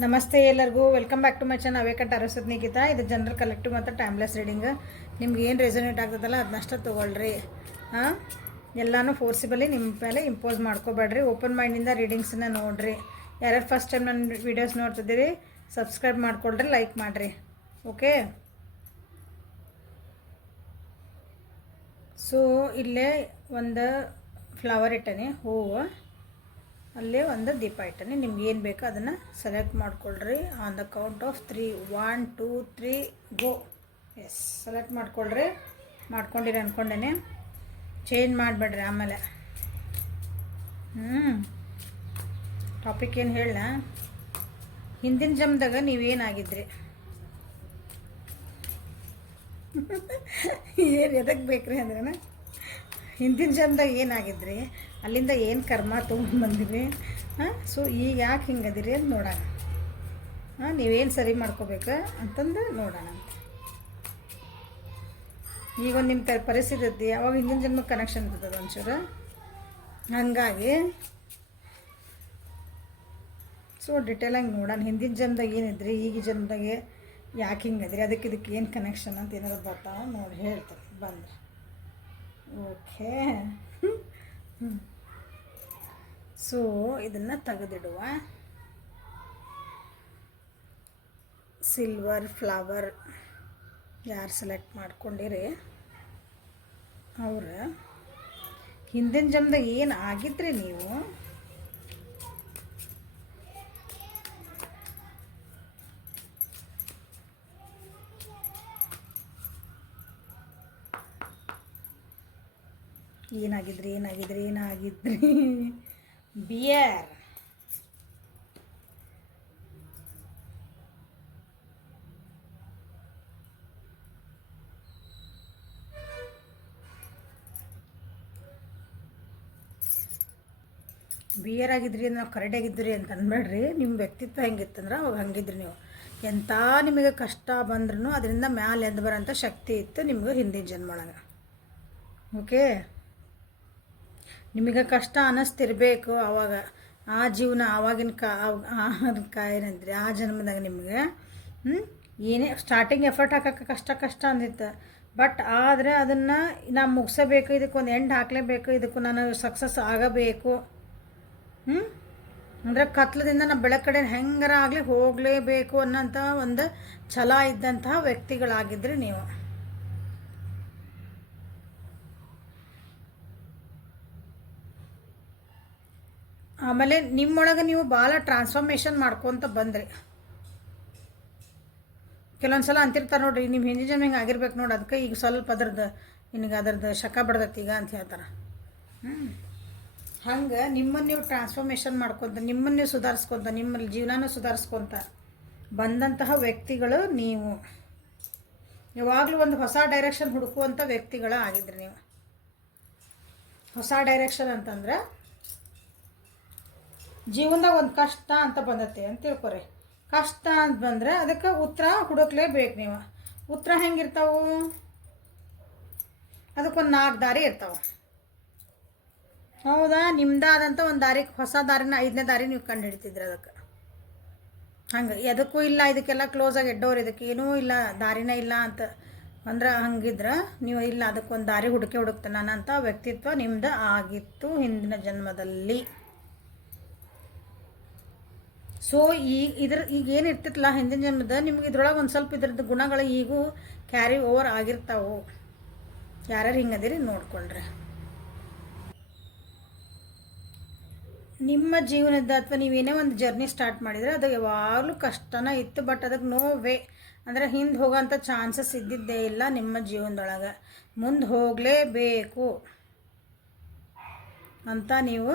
ನಮಸ್ತೆ ಎಲ್ಲರಿಗೂ welcome back to my channel ಅವೇಕಂಠ ಅರಸತ್ ನಿಖಿತಾ. ಇದು ಜನರಲ್ ಕಲೆಕ್ಟಿವ್ ಮತ್ತು ಟೈಮ್ಲೆಸ್ ರೀಡಿಂಗ್. ನಿಮ್ಗೆ ಏನು ರೆಸನೇಟ್ ಆಗ್ತದಲ್ಲ ಅದನ್ನಷ್ಟು ತೊಗೊಳ್ರಿ. ಎಲ್ಲನೂ ಫೋರ್ಸಿಬಲಿ ನಿಮ್ಮ ಮೇಲೆ ಇಂಪೋಸ್ ಮಾಡ್ಕೋಬೇಡ್ರಿ. ಓಪನ್ ಮೈಂಡಿಂದ ರೀಡಿಂಗ್ಸನ್ನ ನೋಡಿರಿ. ಯಾರ್ಯಾರು ಫಸ್ಟ್ ಟೈಮ್ ನನ್ನ ವೀಡಿಯೋಸ್ ನೋಡ್ತಿದ್ದೀರಿ ಸಬ್ಸ್ಕ್ರೈಬ್ ಮಾಡ್ಕೊಳ್ರಿ, ಲೈಕ್ ಮಾಡಿರಿ. ಓಕೆ, ಸೊ ಇಲ್ಲೇ ಒಂದು ಫ್ಲವರ್ ಇಟ್ಟನಿ, ಹೂವು, ಅಲ್ಲೇ ಒಂದು ದೀಪ ಇಟ್ಟನಿ. ನಿಮ್ಗೆ ಏನು ಬೇಕೋ ಅದನ್ನು ಸೆಲೆಕ್ಟ್ ಮಾಡ್ಕೊಳ್ರಿ. On the count of 3 1 2 3 go. Yes, select ಮಾಡ್ಕೊಳ್ರಿ. ಮಾಡ್ಕೊಂಡಿರಿ ಅಂದ್ಕೊಂಡೇನೆ, ಚೇಂಜ್ ಮಾಡಿಬಿಡ್ರಿ ಆಮೇಲೆ. ಟಾಪಿಕ್ ಏನು ಹೇಳ, ಹಿಂದಿನ ಜನ್ಮದಾಗ ನೀವೇನಾಗಿದ್ರಿ, ಏನು ಎದಕ್ಕೆ ಬೇಕ್ರಿ ಅಂದ್ರೆ ಹಿಂದಿನ ಜನ್ಮದಾಗ ಏನಾಗಿದ್ರಿ, ಅಲ್ಲಿಂದ ಏನು ಕರ್ಮ ತೊಗೊಂಡು ಬಂದಿರಿ. ಸೊ ಈಗ ಯಾಕೆ ಹಿಂಗದಿರಿ ಅಂತ ನೋಡೋಣ. ನೀವೇನು ಸರಿ ಮಾಡ್ಕೋಬೇಕು ಅಂತಂದು ನೋಡೋಣ ಅಂತ. ಈಗ ಒಂದು ನಿಮ್ಮ ಪರಿಸ್ಥಿತಿ ಇರ್ತಿ, ಅವಾಗ ಹಿಂದಿನ ಜನ್ಮಕ್ಕೆ ಕನೆಕ್ಷನ್ ಇರ್ತದೆ ಒಂಚೂರು. ಹಾಗಾಗಿ ಸೊ ಡಿಟೇಲಾಗಿ ನೋಡೋಣ. ಹಿಂದಿನ ಜನ್ಮದಾಗ ಏನಿದ್ರಿ, ಈಗ ಜನ್ಮದಾಗೆ ಯಾಕೆ ಹಿಂಗದ್ರಿ, ಇದಕ್ಕೆ ಏನು ಕನೆಕ್ಷನ್ ಅಂತ ಏನಾದ್ರು ಬರ್ತಾವ ನೋಡಿ ಹೇಳ್ತಾರೆ ಬಂದರೆ. ಓಕೆ, ಸೊ ಇದನ್ನು ತೆಗೆದಿಡುವ. ಸಿಲ್ವರ್ ಫ್ಲವರ್ ಯಾರು ಸೆಲೆಕ್ಟ್ ಮಾಡ್ಕೊಂಡಿರಿ ಅವ್ರು ಹಿಂದಿನ ಜನ್ಮದಾಗ ಏನು ಆಗಿದ್ರಿ ನೀವು, ಏನಾಗಿದ್ರಿ ಬಿಯರ್. ಬಿಯರ್ ಆಗಿದ್ರಿ ಅಂದ್ರೆ ನಾವು ಕರೆಕ್ಟಾಗಿದ್ರಿ ಅಂತ ಅನ್ಬೇಡ್ರಿ. ನಿಮ್ಮ ವ್ಯಕ್ತಿತ್ವ ಹೆಂಗಿತ್ತಂದ್ರೆ ಅವಾಗ ಹಂಗಿದ್ರಿ ನೀವು. ಎಂಥ ನಿಮಗೆ ಕಷ್ಟ ಬಂದ್ರೂ ಅದರಿಂದ ಮ್ಯಾಲೆ ಎದ್ದು ಬರೋಂಥ ಶಕ್ತಿ ಇತ್ತು ನಿಮ್ಗೆ ಹಿಂದಿನ ಜನ್ಮೊಳಗೆ. ಓಕೆ, ನಿಮಗೆ ಕಷ್ಟ ಅನ್ನಿಸ್ತಿರ್ಬೇಕು ಅವಾಗ. ಆ ಜೀವನ ಆವಾಗಿನ ಏನಂದ್ರಿ ಆ ಜನ್ಮದಾಗ ನಿಮಗೆ ಏನೇ ಸ್ಟಾರ್ಟಿಂಗ್ ಎಫರ್ಟ್ ಹಾಕೋಕ್ಕೆ ಕಷ್ಟ ಅಂದಿತ್ತು. ಬಟ್ ಆದರೆ ಅದನ್ನು ನಾನು ಮುಗಿಸಬೇಕು, ಇದಕ್ಕೊಂದು ಎಂಡ್ ಹಾಕಲೇಬೇಕು, ಇದಕ್ಕೂ ನಾನು ಸಕ್ಸಸ್ ಆಗಬೇಕು. ಅಂದರೆ ಕತ್ಲದಿಂದ ನಾನು ಬೆಳಕು ಕಡೆ ಹೆಂಗಾರ ಆಗಲಿ ಹೋಗಲೇಬೇಕು ಅನ್ನೋಂಥ ಒಂದು ಛಲ ಇದ್ದಂತಹ ವ್ಯಕ್ತಿಗಳಾಗಿದ್ರಿ ನೀವು. ಆಮೇಲೆ ನಿಮ್ಮೊಳಗೆ ನೀವು ಭಾಳ ಟ್ರಾನ್ಸ್ಫಾರ್ಮೇಷನ್ ಮಾಡ್ಕೊತ ಬಂದ್ರಿ. ಕೆಲವೊಂದು ಸಲ ಅಂತಿರ್ತಾರೆ ನೋಡ್ರಿ, ನಿಮ್ಮ ಹಿಂದಿನ ಜನ ಹಿಂಗೆ ಆಗಿರ್ಬೇಕು ನೋಡಿ, ಅದಕ್ಕೆ ಈಗ ಸ್ವಲ್ಪ ಅದರದ್ದು ಶಕ ಬಡ್ದೈತಿ ಈಗ ಅಂತ ಹೇಳ್ತಾರೆ. ಹಂಗೆ ನಿಮ್ಮನ್ನು ನೀವು ಟ್ರಾನ್ಸ್ಫಾರ್ಮೇಷನ್ ಮಾಡ್ಕೊತ, ನಿಮ್ಮನ್ನು ನೀವು ಸುಧಾರಿಸ್ಕೊತ, ನಿಮ್ಮಲ್ಲಿ ಜೀವನನೂ ಸುಧಾರಿಸ್ಕೊತ ಬಂದಂತಹ ವ್ಯಕ್ತಿಗಳು ನೀವು. ಯಾವಾಗಲೂ ಒಂದು ಹೊಸ ಡೈರೆಕ್ಷನ್ ಹುಡುಕುವಂಥ ವ್ಯಕ್ತಿಗಳು ಆಗಿದ್ರಿ ನೀವು. ಹೊಸ ಡೈರೆಕ್ಷನ್ ಅಂತಂದ್ರೆ ಜೀವನದಾಗ ಒಂದು ಕಷ್ಟ ಅಂತ ಬಂದತ್ತೆ ಅಂತ ತಿಳ್ಕೊರಿ. ಕಷ್ಟ ಅಂತ ಬಂದರೆ ಅದಕ್ಕೆ ಉತ್ತರ ಹುಡುಕ್ಲೇಬೇಕು ನೀವು. ಉತ್ತರ ಹೆಂಗಿರ್ತಾವೆ, ಅದಕ್ಕೊಂದು 4 ದಾರಿ ಇರ್ತಾವೆ. ಹೌದಾ, ನಿಮ್ದಾದಂಥ ಒಂದು ದಾರಿ, ಹೊಸ ದಾರಿನ 5ನೇ ದಾರಿ ನೀವು ಕಂಡು ಹಿಡಿತಿದ್ರಿ. ಅದಕ್ಕೆ ಹಂಗೆ ಎದಕ್ಕೂ ಇಲ್ಲ, ಇದಕ್ಕೆಲ್ಲ ಕ್ಲೋಸಾಗಿ ಎಡ್ಡೋರು, ಇದಕ್ಕೆ ಏನೂ ಇಲ್ಲ, ದಾರಿನೇ ಇಲ್ಲ ಅಂತ ಅಂದ್ರೆ ಹಂಗಿದ್ರೆ ನೀವು ಇಲ್ಲ, ಅದಕ್ಕೊಂದು ದಾರಿ ಹುಡುಕ್ತಾನೆ ನಾನಂತ ವ್ಯಕ್ತಿತ್ವ ನಿಮ್ದು ಆಗಿತ್ತು ಹಿಂದಿನ ಜನ್ಮದಲ್ಲಿ. ಸೊ ಈಗ ಏನು ಇರ್ತಿತ್ತಲ್ಲ ಹಿಂದಿನ ಜನ್ಮದ, ನಿಮ್ಗೆ ಇದ್ರೊಳಗೆ ಒಂದು ಸ್ವಲ್ಪ ಇದ್ರದ್ದು ಗುಣಗಳು ಈಗೂ ಕ್ಯಾರಿ ಓವರ್ ಆಗಿರ್ತಾವೆ. ಯಾರ್ಯಾರು ಹಿಂಗದಿರಿ ನೋಡ್ಕೊಳ್ರಿ. ನಿಮ್ಮ ಜೀವನದ ಅಥವಾ ನೀವೇನೇ ಒಂದು ಜರ್ನಿ ಸ್ಟಾರ್ಟ್ ಮಾಡಿದರೆ ಅದು ಯಾವಾಗಲೂ ಕಷ್ಟನೇ ಇತ್ತು. ಬಟ್ ಅದಕ್ಕೆ ನೋ ವೇ ಅಂದರೆ ಹಿಂದೆ ಹೋಗೋಂಥ ಚಾನ್ಸಸ್ ಇದ್ದಿದ್ದೇ ಇಲ್ಲ. ನಿಮ್ಮ ಜೀವನದೊಳಗೆ ಮುಂದೆ ಹೋಗಲೇಬೇಕು ಅಂತ ನೀವು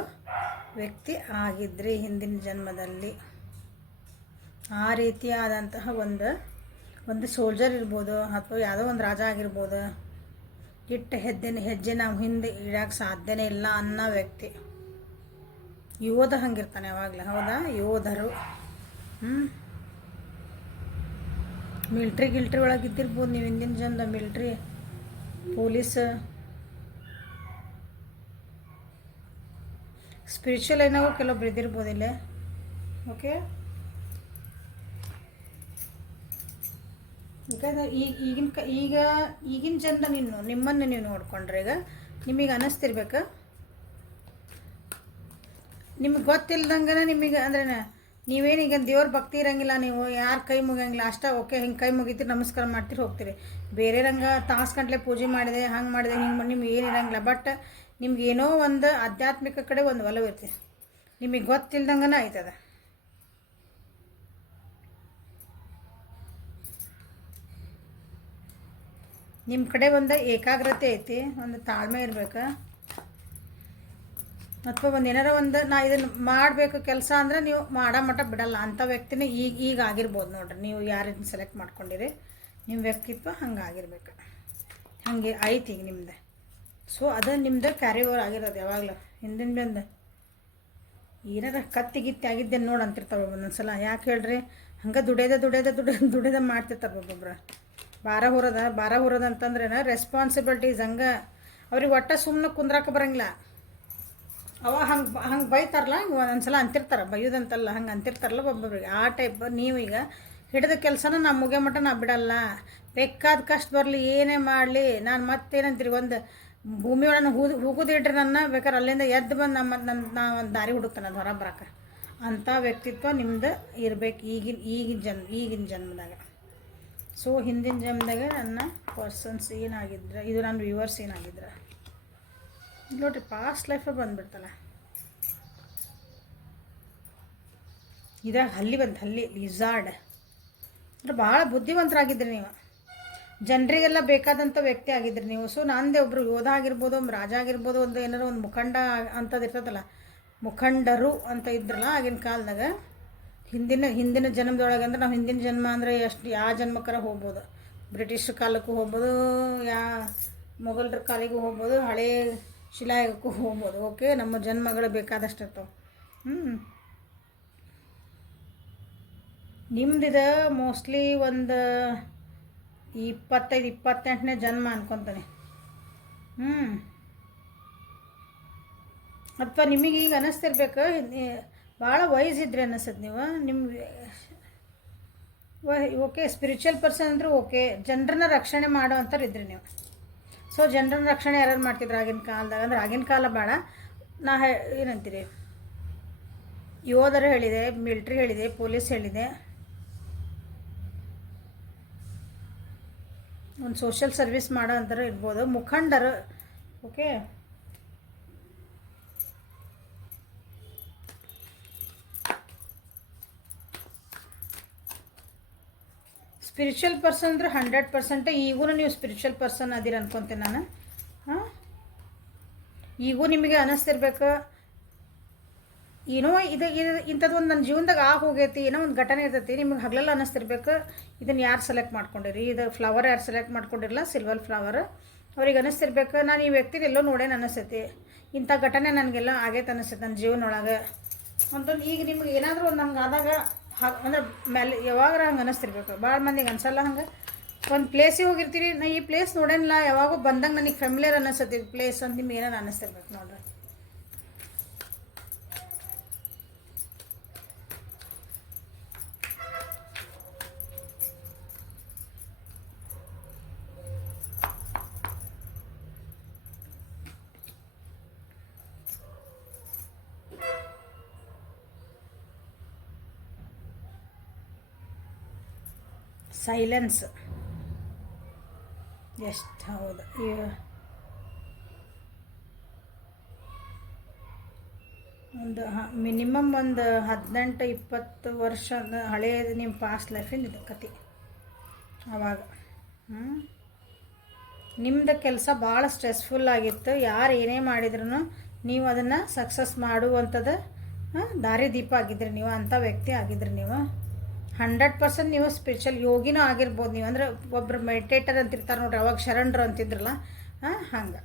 ವ್ಯಕ್ತಿ ಆಗಿದ್ರಿ ಹಿಂದಿನ ಜನ್ಮದಲ್ಲಿ. ಆ ರೀತಿಯಾದಂತಹ ಒಂದು ಸೋಲ್ಜರ್ ಇರ್ಬೋದು, ಅಥವಾ ಯಾವುದೋ ಒಂದು ರಾಜ ಆಗಿರ್ಬೋದು. ಹೆಜ್ಜೆ ನಾವು ಹಿಂದೆ ಇಡೋಕ್ಕೆ ಸಾಧ್ಯನೇ ಇಲ್ಲ ಅನ್ನೋ ವ್ಯಕ್ತಿ. ಯೋಧ ಹಂಗಿರ್ತಾನೆ ಯಾವಾಗಲೂ. ಹೌದಾ, ಯೋಧರು. ಮಿಲ್ಟ್ರಿ ಒಳಗಿದ್ದಿರ್ಬೋದು ನೀವು ಹಿಂದಿನ ಜನ್ಮದ. ಮಿಲ್ಟ್ರಿ, ಪೊಲೀಸ್, ಸ್ಪಿರಿಚುವಲ್ ಏನೋ ಕೆಲವೊಬ್ರು ಇದ್ದಿರ್ಬೋದು ಇಲ್ಲೇ. ಓಕೆ, ಯಾಕಂದ್ರೆ ಈಗಿನ ಜನ ನಿಮ್ಮನ್ನು ನೀವು ನೋಡ್ಕೊಂಡ್ರೆ ಈಗ ನಿಮಗೆ ಅನ್ನಿಸ್ತಿರ್ಬೇಕು, ನಿಮ್ಗೆ ಗೊತ್ತಿಲ್ದಂಗೆ ನಿಮಗೆ ಅಂದ್ರೆ ನೀವೇನೀಗ ದೇವ್ರ ಭಕ್ತಿ ಇರೋಂಗಿಲ್ಲ, ನೀವು ಯಾರು ಕೈ ಮುಗಿಯಂಗಿಲ್ಲ ಅಷ್ಟೇ. ಓಕೆ, ಹಿಂಗೆ ಕೈ ಮುಗಿತೀರಿ, ನಮಸ್ಕಾರ ಮಾಡ್ತೀರಿ, ಹೋಗ್ತೀರಿ. ಬೇರೆ ರಂಗೆ ತಾಸು ಗಂಟ್ಲೆ ಪೂಜೆ ಮಾಡಿದೆ, ಹಂಗೆ ಮಾಡಿದೆ, ಹಿಂಗೆ ನಿಮ್ಗೆ ಏನಿರಂಗಿಲ್ಲ. ಬಟ್ ನಿಮ್ಗೆ ಏನೋ ಒಂದು ಆಧ್ಯಾತ್ಮಿಕ ಕಡೆ ಒಂದು ಒಲವು ಇರ್ತದೆ, ನಿಮಗೆ ಗೊತ್ತಿಲ್ದಂಗೆ ಆಯ್ತದ. ನಿಮ್ಮ ಕಡೆ ಒಂದು ಏಕಾಗ್ರತೆ ಐತಿ, ಒಂದು ತಾಳ್ಮೆ ಇರ್ಬೇಕು, ಅಥವಾ ಒಂದು ಏನಾರ ಒಂದು ನಾ ಇದನ್ನು ಮಾಡಬೇಕು ಕೆಲಸ ಅಂದರೆ ನೀವು ಮಾಡೋ ಮಟ್ಟ ಬಿಡಲ್ಲ ಅಂಥ ವ್ಯಕ್ತಿನೇ ಈಗ ಆಗಿರ್ಬೋದು ನೋಡ್ರಿ. ನೀವು ಯಾರನ್ನ ಸೆಲೆಕ್ಟ್ ಮಾಡ್ಕೊಂಡಿರಿ, ನಿಮ್ಮ ವ್ಯಕ್ತಿತ್ವ ಹಂಗೆ ಆಗಿರ್ಬೇಕು, ಹಾಗೆ ಐತಿ ಈಗ ನಿಮ್ದು. ಸೊ ಅದು ನಿಮ್ದು ಕ್ಯಾರಿ ಓವರ್ ಆಗಿರೋದು ಯಾವಾಗಲೂ ಹಿಂದಿನ ಬಂದು. ಏನಾರ ಕತ್ತಿಗಿತ್ತಿ ಆಗಿದ್ದೆ ನೋಡಿ ಅಂತಿರ್ತಾವೆ ಒಂದೊಂದ್ಸಲ. ಯಾಕೆ ಹೇಳ್ರಿ, ಹಂಗೆ ದುಡಿಯೋದ ಮಾಡ್ತಿರ್ತಾರೆ ಒಬ್ಬೊಬ್ರು. ಭಾರ ಹೊರೋದ ಅಂತಂದ್ರೇನ ರೆಸ್ಪಾನ್ಸಿಬಿಲಿಟೀಸ್ ಹಂಗೆ ಅವ್ರಿಗೆ ಒಟ್ಟು ಸುಮ್ಮನೆ ಕುಂದ್ರಾಕ ಬರಂಗಿಲ್ಲ. ಹಂಗೆ ಬೈತಾರಲ್ಲ, ಹಿಂಗೆ ಒಂದೊಂದ್ಸಲ ಅಂತಿರ್ತಾರೆ, ಬೈಯೋದಂತಲ್ಲ, ಹಂಗೆ ಅಂತಿರ್ತಾರಲ್ಲ ಒಬ್ಬೊಬ್ರಿಗೆ. ಆ ಟೈಪ್ ನೀವು ಈಗ ಹಿಡಿದ ಕೆಲಸನ ನಾನು ಮುಗಿಯೋ ಮಟ್ಟ ನಾ ಬಿಡಲ್ಲ, ಬೇಕಾದ ಕಷ್ಟ ಬರಲಿ, ಏನೇ ಮಾಡಲಿ, ನಾನು ಮತ್ತೇನಂತೀರಿ ಒಂದು ಭೂಮಿ ಒಳಗೆ ಹೋಗೋದಿಡ್ರಿ, ನನ್ನ ಬೇಕಾದ್ರೆ ಅಲ್ಲಿಂದ ಎದ್ದು ಬಂದು ನಾ ಒಂದು ದಾರಿ ಹುಡುಕ್ತಾನೆ ಅದು ಹೊರ ಬರೋಕೆ. ಅಂಥ ವ್ಯಕ್ತಿತ್ವ ನಿಮ್ದು ಇರ್ಬೇಕು ಈಗಿನ ಜನ್ಮದಾಗ. ಸೊ ಹಿಂದಿನ ಜನ್ಮದಾಗ ನನ್ನ ಪರ್ಸನ್ಸ್ ಏನಾಗಿದ್ರೆ, ಇದು ನನ್ನ ವ್ಯೂವರ್ಸ್ ಏನಾಗಿದ್ರೆ ನೋಡ್ರಿ, ಪಾಸ್ಟ್ ಲೈಫೇ ಬಂದುಬಿಡ್ತಲ್ಲ. ಇದಾಗ ಹಲ್ಲಿ ಲಿಸಾರ್ಡ್ ಅಂದ್ರೆ ಭಾಳ ಬುದ್ಧಿವಂತರಾಗಿದ್ರಿ ನೀವು, ಜನರಿಗೆಲ್ಲ ಬೇಕಾದಂಥ ವ್ಯಕ್ತಿ ಆಗಿದ್ರಿ ನೀವು. ಸೊ ನಂದೇ ಒಬ್ಬರು ಯೋಧ ಆಗಿರ್ಬೋದು, ಒಂದು ರಾಜ ಆಗಿರ್ಬೋದು, ಒಂದು ಏನಾರು ಒಂದು ಮುಖಂಡ ಅಂಥದ್ದು ಇರ್ತದಲ್ಲ, ಮುಖಂಡರು ಅಂತ ಇದ್ರಲ್ಲ ಆಗಿನ ಕಾಲದಾಗ. ಹಿಂದಿನ ಜನ್ಮದೊಳಗೆ ಅಂದ್ರೆ ನಾವು ಹಿಂದಿನ ಜನ್ಮ ಅಂದರೆ ಯಾವ ಜನ್ಮಕ್ಕರ ಹೋಗ್ಬೋದು, ಬ್ರಿಟಿಷ್ ಕಾಲಕ್ಕೂ ಹೋಗ್ಬೋದು, ಮೊಘಲರ ಕಾಲಿಗೂ ಹೋಗ್ಬೋದು, ಹಳೇ ಶಿಲಾಯುಗಕ್ಕೂ ಹೋಗ್ಬೋದು. ಓಕೆ, ನಮ್ಮ ಜನ್ಮಗಳು ಬೇಕಾದಷ್ಟು ಇರ್ತವೆ. ನಿಮ್ದಿದ ಮೋಸ್ಟ್ಲಿ ಒಂದು 25-28ನೇ ಜನ್ಮ ಅನ್ಕೊತಾನೆ. ಅಥವಾ ನಿಮಗೆ ಈಗ ಅನ್ನಿಸ್ತಿರ್ಬೇಕು, ಭಾಳ ವಯಸ್ಸಿದ್ರಿ ಅನ್ನಿಸ್ತದೆ ನೀವು. ನಿಮ್ಗೆ ಓಕೆ, ಸ್ಪಿರಿಚುವಲ್ ಪರ್ಸನ್ ಅಂದ್ರೆ ಓಕೆ, ಜನರನ್ನ ರಕ್ಷಣೆ ಮಾಡೋ ಅಂತಾರೆ ಇದ್ರಿ ನೀವು. ಸೊ ಜನರನ್ನ ರಕ್ಷಣೆ ಯಾರು ಮಾಡ್ತಿದ್ರು ಆಗಿನ ಕಾಲದಾಗ? ಅಂದ್ರೆ ಆಗಿನ ಕಾಲ ಬೇಡ, ಏನಂತೀರಿ, ಯೋಧರು ಹೇಳಿದೆ, ಮಿಲ್ಟ್ರಿ ಹೇಳಿದೆ, ಪೊಲೀಸ್ ಹೇಳಿದೆ, ಒಂದು ಸೋಷಿಯಲ್ ಸರ್ವಿಸ್ ಮಾಡೋ ಅಂತಾರೆ ಇರ್ಬೋದು, ಮುಖಂಡರು. ಓಕೆ, ಸ್ಪಿರಿಚುವಲ್ ಪರ್ಸನ್ ಅಂದರೆ 100% ಈಗೂ ನೀವು ಸ್ಪಿರಿಚುವಲ್ ಪರ್ಸನ್ ಅದಿರ ಅನ್ಕೊತೇನೆ ನಾನು. ಈಗೂ ನಿಮಗೆ ಅನ್ನಿಸ್ತಿರ್ಬೇಕು, ಏನೋ ಇಂಥದ್ದೊಂದು ನನ್ನ ಜೀವನದಾಗ ಹೋಗೈತಿ, ಏನೋ ಒಂದು ಘಟನೆ ಇರ್ತೈತಿ, ನಿಮಗೆ ಹಗಲೆಲ್ಲ ಅನ್ನಿಸ್ತಿರ್ಬೇಕು, ಇದನ್ನು ಯಾರು ಸೆಲೆಕ್ಟ್ ಮಾಡ್ಕೊಂಡಿರಿ, ಇದು ಫ್ಲವರ್ ಯಾರು ಸೆಲೆಕ್ಟ್ ಮಾಡ್ಕೊಂಡಿರಲ್ಲ, ಸಿಲ್ವರ್ ಫ್ಲವರ್. ಅವ್ರಿಗೆ ಅನ್ನಿಸ್ತಿರ್ಬೇಕು, ನಾನು ಈ ವ್ಯಕ್ತಿಗೆ ಎಲ್ಲೋ ನೋಡೇನು ಅನ್ನಿಸ್ತೈತಿ, ಇಂಥ ಘಟನೆ ನನಗೆಲ್ಲ ಆಗೈತೆ ಅನ್ನಿಸ್ತೈತೆ ನನ್ನ ಜೀವನೊಳಗೆ ಅಂತಂದು. ಈಗ ನಿಮ್ಗೆ ಏನಾದರೂ ಒಂದು ಹಂಗೆ ಆದಾಗ ಅಂದ್ರೆ ಮೇಲೆ ಯಾವಾಗಾರ ಹಂಗೆ ಅನ್ನಿಸ್ತಿರ್ಬೇಕು. ಭಾಳ ಮಂದಿಗೆ ಅನ್ಸಲ್ಲ. ಹಂಗೆ ಒಂದು ಪ್ಲೇಸಿಗೆ ಹೋಗಿರ್ತೀರಿ, ನಾ ಈ ಪ್ಲೇಸ್ ನೋಡೇನಿಲ್ಲ, ಯಾವಾಗೂ ಬಂದಂಗೆ ನನಗೆ ಫ್ಯಾಮಿಲಿಯರ್ ಅನ್ನಿಸ್ತೈತಿ ಪ್ಲೇಸ್ ಅಂತ ನಿಮ್ಗೆ ಏನಾರು ಅನ್ನಿಸ್ತಿರ್ಬೇಕು ನೋಡ್ರಿ. ಸೈಲೆನ್ಸ್ ಎಷ್ಟು ಹೌದು. ಒಂದು ಮಿನಿಮಮ್ ಒಂದು 18-20 ವರ್ಷ ಹಳೆಯದು ನಿಮ್ಮ ಪಾಸ್ಟ್ ಲೈಫಿಂದ ಇದು ಕತೆ. ಆವಾಗ ನಿಮ್ಮದು ಕೆಲಸ ಭಾಳ ಸ್ಟ್ರೆಸ್ಫುಲ್ ಆಗಿತ್ತು, ಯಾರು ಏನೇ ಮಾಡಿದ್ರು ನೀವು ಅದನ್ನು ಸಕ್ಸಸ್ ಮಾಡುವಂಥದ್ದು ದಾರಿ ದೀಪ ಆಗಿದ್ರಿ ನೀವು, ಅಂಥ ವ್ಯಕ್ತಿ ಆಗಿದ್ರಿ ನೀವು. 100% ನೀವು ಸ್ಪಿರಿಚುವಲ್ ಯೋಗಿನೂ ಆಗಿರ್ಬೋದು ನೀವು. ಅಂದರೆ ಒಬ್ಬರು ಮೆಡಿಟೇಟರ್ ಅಂತಿರ್ತಾರೆ ನೋಡ್ರಿ, ಅವಾಗ ಶರಣರು ಅಂತಿದ್ರಲ್ಲ, ಹಂಗೆ.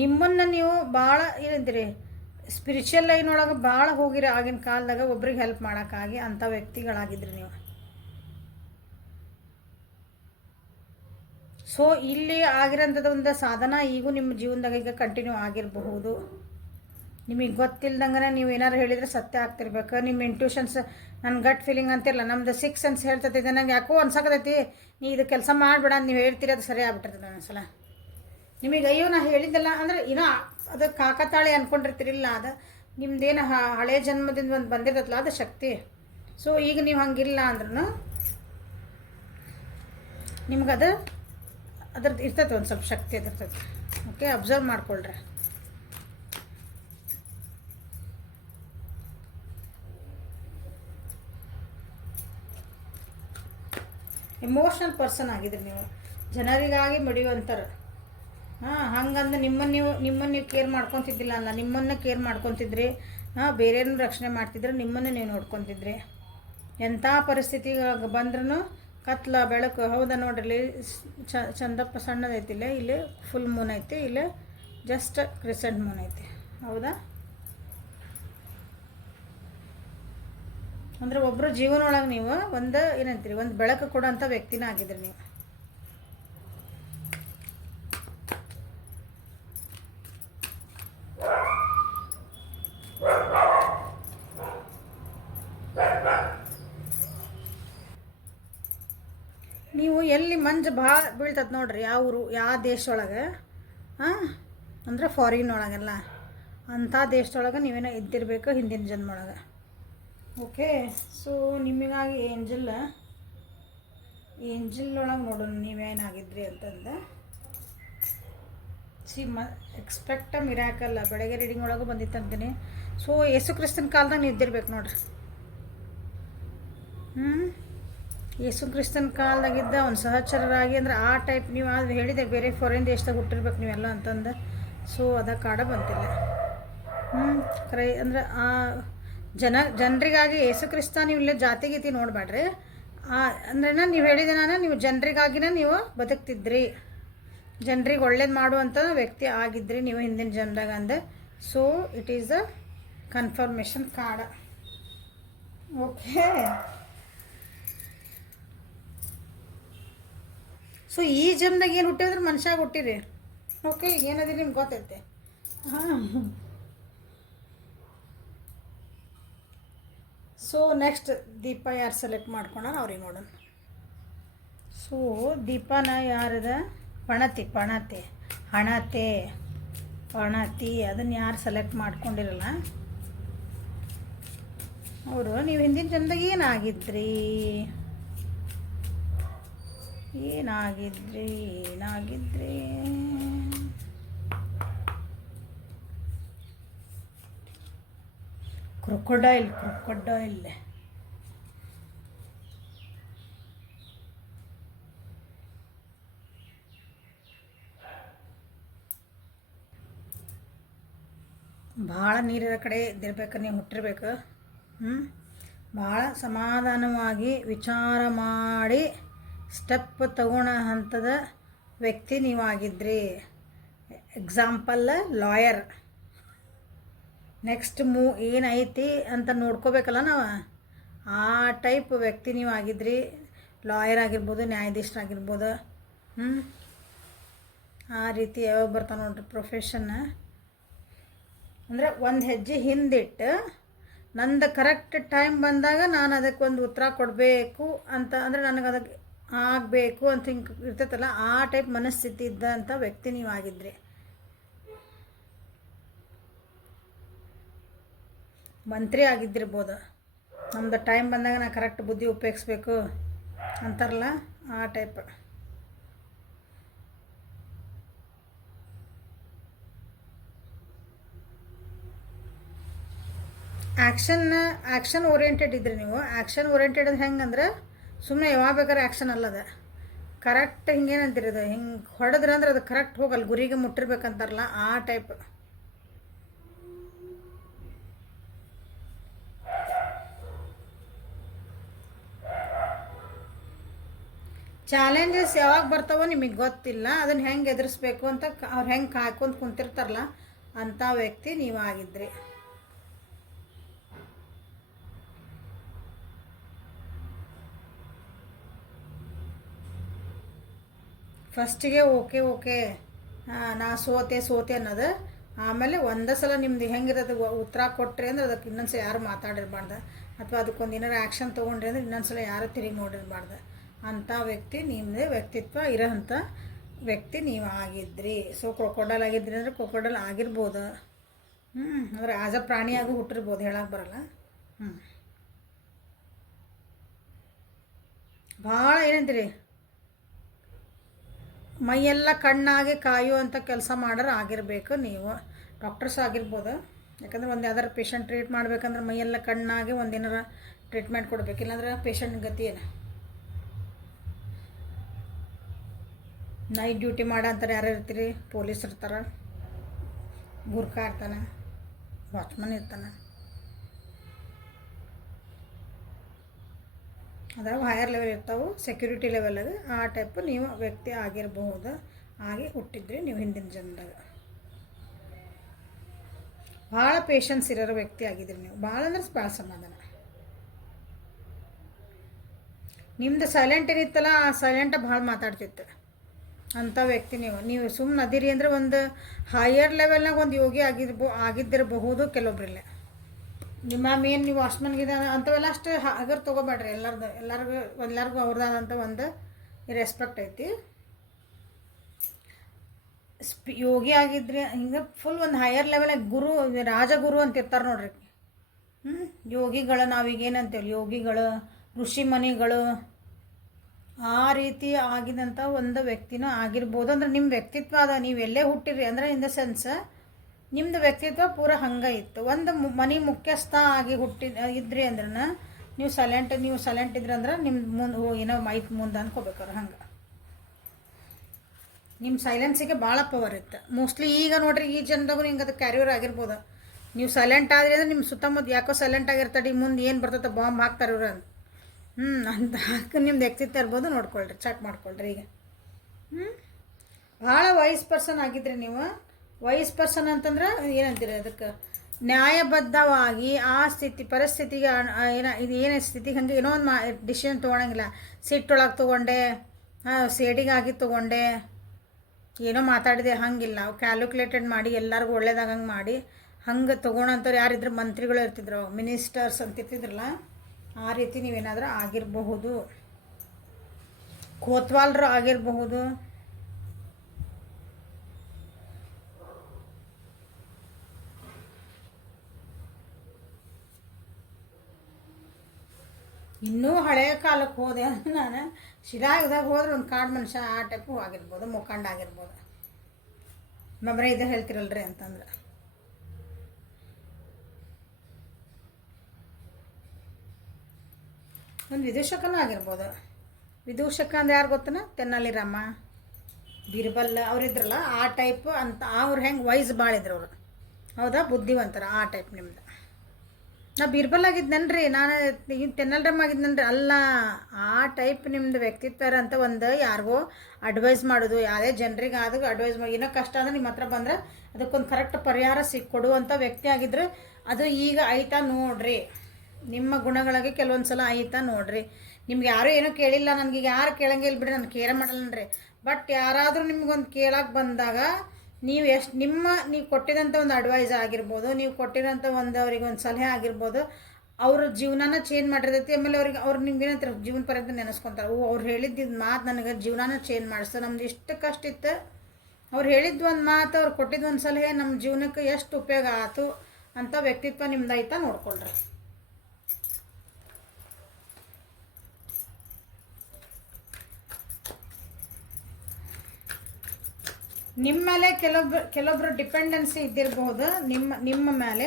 ನಿಮ್ಮನ್ನು ನೀವು ಭಾಳ ಏನಂತೀರಿ, ಸ್ಪಿರಿಚುವಲ್ ಲೈನ್ ಒಳಗೆ ಭಾಳ ಹೋಗಿರಿ ಆಗಿನ ಕಾಲದಾಗ, ಒಬ್ರಿಗೆ ಹೆಲ್ಪ್ ಮಾಡೋಕ್ಕಾಗಿ ಅಂಥ ವ್ಯಕ್ತಿಗಳಾಗಿದ್ರಿ ನೀವು. ಸೊ ಇಲ್ಲಿ ಆಗಿರೋಂಥದ್ದು ಒಂದು ಸಾಧನ ಈಗೂ ನಿಮ್ಮ ಜೀವನದಾಗ ಈಗ ಕಂಟಿನ್ಯೂ ಆಗಿರಬಹುದು. ನಿಮಗೆ ಗೊತ್ತಿಲ್ದಂಗೆ ನೀವು ಏನಾರು ಹೇಳಿದರೆ ಸತ್ಯ ಆಗ್ತಿರ್ಬೇಕು. ನಿಮ್ಮ ಇಂಟ್ಯೂಷನ್ಸ್ ನನ್ನ ಗಟ್ ಫೀಲಿಂಗ್ ಅಂತಿರಲ್ಲ, ನಮ್ದು ಸಿಕ್ಸ್ ಸೆನ್ಸ್ ಹೇಳ್ತೈತೆ. ನಂಗೆ ಯಾಕೋ ಅನ್ಸಕತೈತಿ ನೀ ಇದು ಕೆಲಸ ಮಾಡಿಬಿಡ ನೀವು ಹೇಳ್ತೀರಿ, ಅದು ಸರಿ ಆಗ್ಬಿಟ್ಟಿರ್ತದೆ ಒಂದ್ಸಲ. ನಿಮಗೆ ಅಯ್ಯೋ ನಾ ಹೇಳಿದ್ದೆಲ್ಲ ಅಂದರೆ ಏನೋ ಅದು ಕಾಕತಾಳೆ ಅಂದ್ಕೊಂಡಿರ್ತೀರಿಲ್ಲ, ಅದು ನಿಮ್ದೇನು ಹಳೆ ಜನ್ಮದಿಂದ ಒಂದು ಬಂದಿರತ್ತಲ್ಲ ಅದು ಶಕ್ತಿ. ಸೊ ಈಗ ನೀವು ಹಂಗಿಲ್ಲ ಅಂದ್ರೂ ನಿಮ್ಗೆ ಅದ್ರದ್ದು ಇರ್ತೈತೆ, ಒಂದು ಸ್ವಲ್ಪ ಶಕ್ತಿ ಅದಿರ್ತೈತೆ. ಓಕೆ, ಅಬ್ಸರ್ವ್ ಮಾಡ್ಕೊಳ್ರಿ. ಎಮೋಷ್ನಲ್ ಪರ್ಸನ್ ಆಗಿದ್ರಿ ನೀವು, ಜನರಿಗಾಗಿ ಮಿಡಿಯುವಂಥರು. ಹಂಗಂದು ನಿಮ್ಮನ್ನು ನೀವು ಕೇರ್ ಮಾಡ್ಕೊತಿದ್ದಿಲ್ಲ ಅಲ್ಲ, ನಿಮ್ಮನ್ನು ಕೇರ್ ಮಾಡ್ಕೊತಿದ್ರಿ. ಬೇರೆಯವ್ರನ್ನ ರಕ್ಷಣೆ ಮಾಡ್ತಿದ್ರೆ ನಿಮ್ಮನ್ನು ನೀವು ನೋಡ್ಕೊತಿದ್ರಿ. ಎಂಥ ಪರಿಸ್ಥಿತಿ ಬಂದ್ರೂ ಕತ್ಲ ಬೆಳಕು. ಹೌದಾ ನೋಡ್ರಿ, ಚಂದಪ್ಪ ಸಣ್ಣದೈತಿ, ಇಲ್ಲಿ ಫುಲ್ ಮೂನ್ ಐತಿ, ಇಲ್ಲಿ ಜಸ್ಟ್ ಕ್ರಿಸೆಂಟ್ ಮೂನ್ ಐತಿ. ಹೌದಾ, ಅಂದರೆ ಒಬ್ಬರು ಜೀವನ ಒಳಗೆ ನೀವು ಒಂದು ಏನಂತೀರಿ, ಒಂದು ಬೆಳಕು ಕೊಡೋಂಥ ವ್ಯಕ್ತಿನ ಆಗಿದ್ರಿ ನೀವು. ನೀವು ಎಲ್ಲಿ ಮಂಜು ಭಾಳ ಬೀಳ್ತದೆ ನೋಡ್ರಿ, ಯಾವ ಊರು ಯಾವ ದೇಶದೊಳಗೆ, ಅಂದರೆ ಫಾರಿನ್ ಒಳಗೆಲ್ಲ ಅಂಥ ದೇಶದೊಳಗೆ ನೀವೇನೋ ಇದ್ದಿರಬೇಕು ಹಿಂದಿನ ಜನ್ಮ ಒಳಗೆ. ಓಕೆ, ಸೊ ನಿಮಗಾಗಿ ಏಂಜಲ್ ಒಳಗೆ ನೋಡೋಣ ನೀವೇನಾಗಿದ್ರಿ ಅಂತಂದು. ಎಕ್ಸ್ಪೆಕ್ಟ್ ಮಿರಾಕಲ್ಲ, ಬೆಳಗ್ಗೆ ರೀಡಿಂಗ್ ಒಳಗೆ ಬಂದಿತ್ತಂತೀನಿ. ಸೊ ಯೇಸು ಕ್ರಿಸ್ತನ ಕಾಲದಾಗ ನೀವು ಇದ್ದಿರ್ಬೇಕು ನೋಡ್ರಿ. ಯೇಸು ಕ್ರಿಸ್ತನ ಕಾಲದಾಗಿದ್ದ ಒಂದು ಸಹಚರರಾಗಿ, ಅಂದರೆ ಆ ಟೈಪ್ ನೀವು ಅದು ಹೇಳಿದೆ, ಬೇರೆ ಫಾರಿನ್ ದೇಶದಾಗ ಹುಟ್ಟಿರ್ಬೇಕು ನೀವೆಲ್ಲ ಅಂತಂದು. ಸೊ ಅದ ಕಾಡ ಬಂತಿಲ್ಲ. ಅಂದರೆ ಆ ಜನರಿಗಾಗಿ ಯೇಸು ಕ್ರಿಸ್ತ, ನೀವು ಇಲ್ಲೇ ಜಾತಿ ಗೀತಿ ನೋಡಬೇಡ್ರಿ. ಅಂದ್ರೆ ನೀವು ಹೇಳಿದೆ, ನೀವು ಜನರಿಗಾಗಿನೇ ನೀವು ಬದುಕ್ತಿದ್ರಿ, ಜನರಿಗೆ ಒಳ್ಳೇದು ಮಾಡುವಂಥ ವ್ಯಕ್ತಿ ಆಗಿದ್ರಿ ನೀವು ಹಿಂದಿನ ಜನರಾಗ ಅಂದೆ. So it is a confirmation card. Okay, so ಈ ಜನ್ಮದಾಗ ಏನು ಹುಟ್ಟಿದ್ರೆ ಮನುಷ್ಯಾಗ ಹುಟ್ಟಿರಿ. ಓಕೆ, ಈಗ ಏನದಿರಿ ನಿಮ್ಗೆ ಗೊತ್ತೈತೆ. ಸೊ ನೆಕ್ಸ್ಟ್ ದೀಪ ಯಾರು ಸೆಲೆಕ್ಟ್ ಮಾಡ್ಕೊಂಡ ಅವ್ರಿಗೆ ನೋಡೋಣ. ಸೊ ದೀಪನ ಯಾರದ, ಪಣತಿ ಅದನ್ನು ಯಾರು ಸೆಲೆಕ್ಟ್ ಮಾಡ್ಕೊಂಡಿರಲ್ಲ ಅವರು ನೀವು ಹಿಂದಿನ ಜನ್ಮದಾಗ ಏನಾಗಿದ್ರಿ. ಕ್ರೊಕೊಡೈಲ್ ಭಾಳ ನೀರಿರೋ ಕಡೆ ಇದ್ದಿರ್ಬೇಕು, ನೀವು ಹುಟ್ಟಿರ್ಬೇಕು. ಭಾಳ ಸಮಾಧಾನವಾಗಿ ವಿಚಾರ ಮಾಡಿ ಸ್ಟೆಪ್ ತಗೊಳ್ಳೋ ಹಂತದ ವ್ಯಕ್ತಿ ನೀವಾಗಿದ್ರಿ. Example lawyer. ನೆಕ್ಸ್ಟ್ ಏನೈತಿ ಅಂತ ನೋಡ್ಕೋಬೇಕಲ್ಲ ನಾವು, ಆ ಟೈಪ್ ವ್ಯಕ್ತಿ ನೀವು ಆಗಿದ್ರಿ. ಲಾಯರ್ ಆಗಿರ್ಬೋದು, ನ್ಯಾಯಾಧೀಶರಾಗಿರ್ಬೋದು. ಆ ರೀತಿ ಯಾವಾಗ ಬರ್ತಾವೆ ನೋಡ್ರಿ ಪ್ರೊಫೆಷನ್. ಅಂದರೆ ಒಂದು ಹೆಜ್ಜೆ ಹಿಂದಿಟ್ಟು ನಂದು ಕರೆಕ್ಟ್ ಟೈಮ್ ಬಂದಾಗ ನಾನು ಅದಕ್ಕೆ ಒಂದು ಉತ್ತರ ಕೊಡಬೇಕು ಅಂತ, ಅಂದರೆ ನನಗೆ ಅದಕ್ಕೆ ಆಗಬೇಕು ಅಂತ ಹಿಂಗೆ ಇರ್ತೈತಲ್ಲ, ಆ ಟೈಪ್ ಮನಸ್ಥಿತಿ ಇದ್ದಂಥ ವ್ಯಕ್ತಿ ನೀವು ಆಗಿದ್ರಿ. ಮಂತ್ರಿ ಆಗಿದ್ದಿರ್ಬೋದು, ನಮ್ದು ಟೈಮ್ ಬಂದಾಗ ನಾನು ಕರೆಕ್ಟ್ ಬುದ್ಧಿ ಉಪಯೋಗಿಸ್ಬೇಕು ಅಂತಾರಲ್ಲ, ಆ ಟೈಪ್. ಆ್ಯಕ್ಷನ್ ಓರಿಯೆಂಟೆಡ್ ಇದ್ರಿ ನೀವು. ಆ್ಯಕ್ಷನ್ ಓರಿಯೆಂಟೆಡ್ ಅಂದ್ರೆ ಹೆಂಗಂದ್ರೆ ಸುಮ್ಮನೆ ಯಾವಾಗ ಬೇಕಾದ್ರೆ ಆ್ಯಕ್ಷನ್ ಅಲ್ಲದ, ಕರೆಕ್ಟ್ ಹಿಂಗೇನಂತಿರೋದು, ಹಿಂಗೆ ಹೊಡೆದ್ರೆ ಅಂದ್ರೆ ಅದು ಕರೆಕ್ಟ್ ಹೋಗಲ್ಲ, ಗುರಿಗೆ ಮುಟ್ಟಿರ್ಬೇಕಂತಾರಲ್ಲ, ಆ ಟೈಪ್. ಚಾಲೆಂಜಸ್ ಯಾವಾಗ ಬರ್ತಾವೋ ನಿಮಗೆ ಗೊತ್ತಿಲ್ಲ, ಅದನ್ನು ಹೆಂಗೆ ಎದುರಿಸ್ಬೇಕು ಅಂತ ಅವ್ರು ಹೆಂಗೆ ಕಾಯ್ಕೊಂತ ಕುಂತಿರ್ತಾರಲ್ಲ, ಅಂಥ ವ್ಯಕ್ತಿ ನೀವಾಗಿದ್ರಿ. ಫಸ್ಟಿಗೆ ಓಕೆ ನಾ ಸೋತೆ ಅನ್ನೋದು, ಆಮೇಲೆ ಒಂದೇ ಸಲ ನಿಮ್ದು ಹೆಂಗಿರೋದು ಉತ್ತರ ಕೊಟ್ರಿ ಅಂದ್ರೆ ಅದಕ್ಕೆ ಇನ್ನೊಂದ್ಸಲ ಯಾರು ಮಾತಾಡಿರ್ಬಾರ್ದು, ಅಥವಾ ಅದಕ್ಕೊಂದು ಏನಾರು ಆ್ಯಕ್ಷನ್ ತೊಗೊಂಡ್ರಿ ಅಂದ್ರೆ ಇನ್ನೊಂದ್ಸಲ ಯಾರು ತಿರುಗಿ ನೋಡಿರ್ಬಾರ್ದು. ಅಂಥ ವ್ಯಕ್ತಿ ನಿಮ್ಮದೇ ವ್ಯಕ್ತಿತ್ವ ಇರೋಂಥ ವ್ಯಕ್ತಿ ನೀವು ಆಗಿದ್ರಿ. ಸೊ ಕ್ರೊಕೊಡೈಲ್ ಆಗಿದ್ರಿ ಅಂದರೆ ಕ್ರೊಕೊಡೈಲ್ ಆಗಿರ್ಬೋದು. ಅಂದರೆ ಆಸ್ ಅ ಪ್ರಾಣಿಯಾಗೂ ಹುಟ್ಟಿರ್ಬೋದು, ಹೇಳಕ್ಕೆ ಬರಲ್ಲ. ಭಾಳ ಏನಂತೀರಿ, ಮೈಯೆಲ್ಲ ಕಣ್ಣಾಗಿ ಕಾಯುವಂಥ ಕೆಲಸ ಮಾಡೋರು ಆಗಿರಬೇಕು ನೀವು. ಡಾಕ್ಟರ್ಸ್ ಆಗಿರ್ಬೋದು, ಯಾಕಂದ್ರೆ ಒಂದು ಯಾವ್ದಾರು ಪೇಷಂಟ್ ಟ್ರೀಟ್ ಮಾಡ್ಬೇಕಂದ್ರೆ ಮೈಯೆಲ್ಲ ಕಣ್ಣಾಗಿ ಒಂದೇನಾರ ಟ್ರೀಟ್ಮೆಂಟ್ ಕೊಡಬೇಕು, ಇಲ್ಲಾಂದ್ರೆ ಪೇಷಂಟ್ ಗತಿ ಏನು. ನೈಟ್ ಡ್ಯೂಟಿ ಮಾಡೋ ಅಂತಾರೆ ಯಾರು ಇರ್ತೀರಿ? ಪೊಲೀಸ್ ಇರ್ತಾರೆ, ಗುರ್ಕಾ ಇರ್ತಾನೆ, ವಾಚ್ಮನ್ ಇರ್ತಾನೆ, ಅದ್ರಾಗ ಹೈಯರ್ ಲೆವೆಲ್ ಇರ್ತಾವೆ, ಸೆಕ್ಯೂರಿಟಿ ಲೆವೆಲಾಗ. ಆ ಟೈಪ್ ನೀವು ವ್ಯಕ್ತಿ ಆಗಿರಬಹುದು, ಆಗಿ ಹುಟ್ಟಿದ್ರಿ ನೀವು ಹಿಂದಿನ ಜನ್ಮದಾಗ. ಭಾಳ ಪೇಷನ್ಸ್ ಇರೋರು ವ್ಯಕ್ತಿ ಆಗಿದ್ರಿ ನೀವು. ಭಾಳ ಅಂದ್ರೆ ಭಾಳ ಸಮಾಧಾನ. ನಿಮ್ದು ಸೈಲೆಂಟ್ ಏನಿತ್ತಲ್ಲ, ಆ ಸೈಲೆಂಟ ಭಾಳ ಮಾತಾಡ್ತಿತ್ತು ಅಂಥ ವ್ಯಕ್ತಿ ನೀವು ಸುಮ್ಮನೆ ಅದಿರಿ ಅಂದರೆ ಒಂದು ಹೈಯರ್ ಲೆವೆಲ್ನಾಗ ಒಂದು ಯೋಗಿ ಆಗಿದ್ದಿರಬಹುದು ಕೆಲವೊಬ್ರಿಲ್ಲ. ನಿಮ್ಮ ಮೇನ್ ನೀವು ವಾಚ್ಮನ್ಗಿದೆ ಅಂಥವೆಲ್ಲ ಅಷ್ಟು ಹಗರ್ ತೊಗೋಬೇಡ್ರಿ. ಎಲ್ಲರಿಗೂ ಅವ್ರದ್ದಾದಂಥ ಒಂದು ರೆಸ್ಪೆಕ್ಟ್ ಐತಿ. ಯೋಗಿ ಆಗಿದ್ರಿ ಹಿಂಗೆ ಫುಲ್ ಒಂದು ಹೈಯರ್ ಲೆವೆಲಾಗ ಗುರು, ರಾಜಗುರು ಅಂತ ಇರ್ತಾರೆ ನೋಡ್ರಿ. ಯೋಗಿಗಳು ನಾವೀಗೇನಂತೇಳಿ ಯೋಗಿಗಳು, ಋಷಿಮನಿಗಳು, ಆ ರೀತಿ ಆಗಿದಂಥ ಒಂದು ವ್ಯಕ್ತಿನೂ ಆಗಿರ್ಬೋದು. ಅಂದ್ರೆ ನಿಮ್ಮ ವ್ಯಕ್ತಿತ್ವ ಅದ, ನೀವು ಎಲ್ಲೇ ಹುಟ್ಟಿರಿ ಅಂದರೆ ಇನ್ ದ ಸೆನ್ಸ್ ನಿಮ್ಮದು ವ್ಯಕ್ತಿತ್ವ ಪೂರ ಹಂಗೆ ಇತ್ತು. ಒಂದು ಮನೆ ಮುಖ್ಯಸ್ಥ ಆಗಿ ಇದ್ರಿ ಅಂದ್ರೆ ನೀವು ಸೈಲೆಂಟ್ ಇದ್ರಿ ಅಂದ್ರೆ ನಿಮ್ಮ ಮುಂದೆ ಏನೋ ಮೈತ್ ಮುಂದೆ ಅನ್ಕೋಬೇಕಾರೆ ಹಂಗೆ ನಿಮ್ಮ ಸೈಲೆನ್ಸಿಗೆ ಭಾಳ ಪವರ್ ಇತ್ತು. ಮೋಸ್ಟ್ಲಿ ಈಗ ನೋಡ್ರಿ ಈ ಜನದಾಗೂ ನಿಂಗೆ ಅದು ಕ್ಯಾರಿಯರ್ ಆಗಿರ್ಬೋದು. ನೀವು ಸೈಲೆಂಟ್ ಆದ್ರಿ ಅಂದ್ರೆ ನಿಮ್ಮ ಸುತ್ತಮುತ್ತ ಯಾಕೋ ಸೈಲೆಂಟ್ ಆಗಿರ್ತಾಡಿ, ಮುಂದೆ ಏನು ಬರ್ತದೆ ಬಾಂಬ್ ಹಾಕ್ತಾರೆ ಇವ್ರು ಅಂತ. ಅಂತ ನಿಮ್ದು ವ್ಯಕ್ತಿತ್ವ ಇರ್ಬೋದು, ನೋಡ್ಕೊಳ್ರಿ, ಚೆಕ್ ಮಾಡ್ಕೊಳ್ರಿ. ಈಗ ಭಾಳ ವೈಸ್ ಪರ್ಸನ್ ಆಗಿದ್ರಿ ನೀವು. ವೈಸ್ ಪರ್ಸನ್ ಅಂತಂದ್ರೆ ಏನಂತೀರಿ ಅದಕ್ಕೆ, ನ್ಯಾಯಬದ್ಧವಾಗಿ ಆ ಪರಿಸ್ಥಿತಿಗೆ ಇದು ಏನೇ ಸ್ಥಿತಿಗೆ ಹಂಗೆ ಏನೋ ಒಂದು ಡಿಸಿಷನ್ ತೊಗೊಳಂಗಿಲ್ಲ. ಸಿಟ್ಟೊಳಗೆ ತೊಗೊಂಡೆ, ಸೇಡಿಗಾಗಿ ತೊಗೊಂಡೆ, ಏನೋ ಮಾತಾಡಿದೆ ಹಂಗಿಲ್ಲ. ಕ್ಯಾಲ್ಕುಲೇಟೆಡ್ ಮಾಡಿ ಎಲ್ಲರಿಗೂ ಒಳ್ಳೇದಾಗಂಗೆ ಮಾಡಿ ಹಂಗೆ ತೊಗೊಳಂಥವ್ರು ಯಾರಿದ್ರು? ಮಂತ್ರಿಗಳು ಇರ್ತಿದ್ರು, ಮಿನಿಸ್ಟರ್ಸ್ ಅಂತಿರ್ತಿದ್ರಲ್ಲ, ಆ ರೀತಿ ನೀವೇನಾದರೂ ಆಗಿರಬಹುದು. ಕೋತ್ವಾಲ್ರು ಆಗಿರಬಹುದು. ಇನ್ನೂ ಹಳೆಯ ಕಾಲಕ್ಕೆ ಹೋದೆ ನಾನು, ಶಿರಾಗದಾಗ ಹೋದ್ರೆ ಒಂದು ಕಾಡು ಮನುಷ್ಯ ಆ ಟೈಪು ಆಗಿರ್ಬೋದು, ಮುಖಂಡ ಆಗಿರ್ಬೋದು. ಮೆಮ್ರೆ ಇದು ಹೇಳ್ತಿರಲ್ರಿ ಅಂತಂದ್ರೆ ಒಂದು ವಿದೂಷಕನೂ ಆಗಿರ್ಬೋದು. ವಿದೂಷಕ ಅಂದ್ರೆ ಯಾರು ಗೊತ್ತನ? ತೆನ್ನಾಲಿ ರಾಮ, ಬೀರ್ಬಲ್ ಅವರಿದ್ರಲ್ಲ ಆ ಟೈಪ್ ಅಂತ. ಅವ್ರು ಹೆಂಗೆ ವೈಸ್ ಭಾಳ ಇದ್ರು ಅವರು, ಹೌದಾ, ಬುದ್ಧಿವಂತರ ಆ ಟೈಪ್ ನಿಮ್ದು. ನಾ ಬೀರ್ಬಲ್ ಆಗಿದ್ನನ್ರಿ, ನಾನು ತೆನ್ನಲ್ ರಾಮ ಆಗಿದ್ನನ್ರಿ ಅಲ್ಲ. ಆ ಟೈಪ್ ನಿಮ್ದು ವ್ಯಕ್ತಿತ್ವ ಅಂತ ಒಂದು ಯಾರಿಗೋ ಅಡ್ವೈಸ್ ಮಾಡೋದು, ಯಾವುದೇ ಜನರಿಗೆ ಆದಾಗ ಅಡ್ವೈಸ್ ಮಾಡಿ ಏನೋ ಕಷ್ಟ ಅಂದ್ರೆ ನಿಮ್ಮ ಹತ್ರ ಬಂದ್ರೆ ಅದಕ್ಕೊಂದು ಕರೆಕ್ಟ್ ಪರಿಹಾರ ಕೊಡುವಂಥ ವ್ಯಕ್ತಿ ಆಗಿದ್ರೆ ಅದು ಈಗ ಆಯ್ತಾ ನೋಡ್ರಿ. ನಿಮ್ಮ ಗುಣಗಳಿಗೆ ಕೆಲವೊಂದು ಸಲ ಆಯ್ತಾ ನೋಡ್ರಿ. ನಿಮ್ಗೆ ಯಾರೂ ಏನೋ ಕೇಳಿಲ್ಲ, ನನಗೆ ಯಾರು ಕೇಳಂಗಿಲ್ಲ ಬಿಡ್ರಿ, ನಾನು ಕೇರ ಮಾಡಲ್ಲನ್ರಿ. ಬಟ್ ಯಾರಾದರೂ ನಿಮ್ಗೊಂದು ಕೇಳಕ್ಕೆ ಬಂದಾಗ ನೀವು ನೀವು ಕೊಟ್ಟಿರೋಂಥ ಒಂದು ಅಡ್ವೈಸ್ ಆಗಿರ್ಬೋದು, ನೀವು ಕೊಟ್ಟಿರೋಂಥ ಅವ್ರಿಗೆ ಒಂದು ಸಲಹೆ ಆಗಿರ್ಬೋದು, ಅವ್ರ ಜೀವನನ ಚೇಂಜ್ ಮಾಡಿರ್ತೈತಿ. ಆಮೇಲೆ ಅವ್ರು ನಿಮ್ಗೆ ಏನಂತಾರೆ, ಜೀವನ ಪರ್ಯಂತ ನೆನೆಸ್ಕೊತಾರೆ. ಅವ್ರು ಹೇಳಿದ್ದಿದ್ದು ಮಾತು ನನಗೆ ಜೀವನನ ಚೇಂಜ್ ಮಾಡಿಸ್ತಾರೆ. ನಮ್ದು ಇಷ್ಟು ಕಷ್ಟ ಇತ್ತು, ಅವ್ರು ಹೇಳಿದ್ದು ಒಂದು ಮಾತು, ಅವ್ರು ಕೊಟ್ಟಿದ್ದು ಒಂದು ಸಲಹೆ ನಮ್ಮ ಜೀವನಕ್ಕೆ ಎಷ್ಟು ಉಪಯೋಗ ಆಯ್ತು ಅಂತ ವ್ಯಕ್ತಿತ್ವ ನಿಮ್ದು ಆಯ್ತಾ ನೋಡ್ಕೊಳ್ರಿ. ನಿಮ್ಮ ಮೇಲೆ ಕೆಲವೊಬ್ರು ಡಿಪೆಂಡೆನ್ಸಿ ಇದ್ದಿರಬಹುದು ನಿಮ್ಮ ಮೇಲೆ.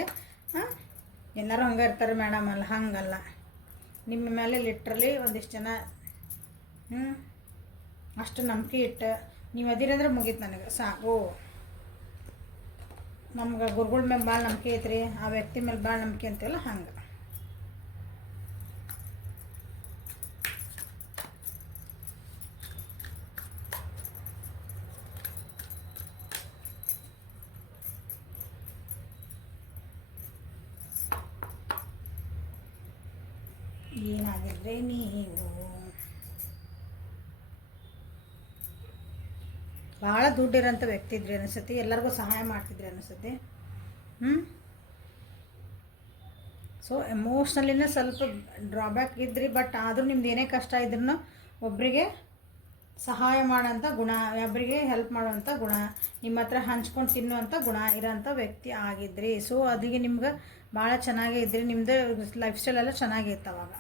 ಎಲ್ಲರೂ ಹಂಗೆ ಇರ್ತಾರೆ ಮೇಡಮ್, ಅಲ್ಲ ಹಂಗಲ್ಲ. ನಿಮ್ಮ ಮೇಲೆ ಲಿಟ್ರಲಿ ಒಂದಿಷ್ಟು ಜನ ಅಷ್ಟು ನಂಬಿಕೆ ಇಟ್ಟು ನೀವು ಅದಿರಂದ್ರೆ ಮುಗೀತು ನನಗೆ ಸಾಕು. ನಮ್ಗೆ ಗುರುಗಳ ಮೇಲೆ ಭಾಳ ನಂಬಿಕೆ ಐತ್ರಿ, ಆ ವ್ಯಕ್ತಿ ಮೇಲೆ ಭಾಳ ನಂಬಿಕೆ ಅಂತೀವಲ್ಲ ಹಂಗೆ. ಏನಾಗಿದ್ರೆ ನೀವು ಭಾಳ ದುಡ್ಡಿರೋಂಥ ವ್ಯಕ್ತಿ ಇದ್ರಿ ಅನಿಸುತ್ತೆ, ಎಲ್ಲರಿಗೂ ಸಹಾಯ ಮಾಡ್ತಿದ್ರಿ ಅನಿಸುತ್ತೆ. ಸೊ ಎಮೋಷ್ನಲಿನೇ ಸ್ವಲ್ಪ ಡ್ರಾಬ್ಯಾಕ್ ಇದ್ರಿ, ಬಟ್ ಆದರೂ ನಿಮ್ದು ಏನೇ ಕಷ್ಟ ಇದ್ರೂ ಒಬ್ಬರಿಗೆ ಸಹಾಯ ಮಾಡೋಂಥ ಗುಣ, ಒಬ್ಬರಿಗೆ ಹೆಲ್ಪ್ ಮಾಡೋವಂಥ ಗುಣ, ನಿಮ್ಮ ಹತ್ರ ಹಂಚ್ಕೊಂಡು ತಿನ್ನುವಂಥ ಗುಣ ಇರೋಂಥ ವ್ಯಕ್ತಿ ಆಗಿದ್ರಿ. ಸೊ ಅದಕ್ಕೆ ನಿಮ್ಗೆ ಭಾಳ ಚೆನ್ನಾಗೇ ಇದ್ರಿ, ನಿಮ್ಮದು ಲೈಫ್ ಸ್ಟೈಲ್ ಎಲ್ಲ ಚೆನ್ನಾಗಿತ್ತು ಅವಾಗ.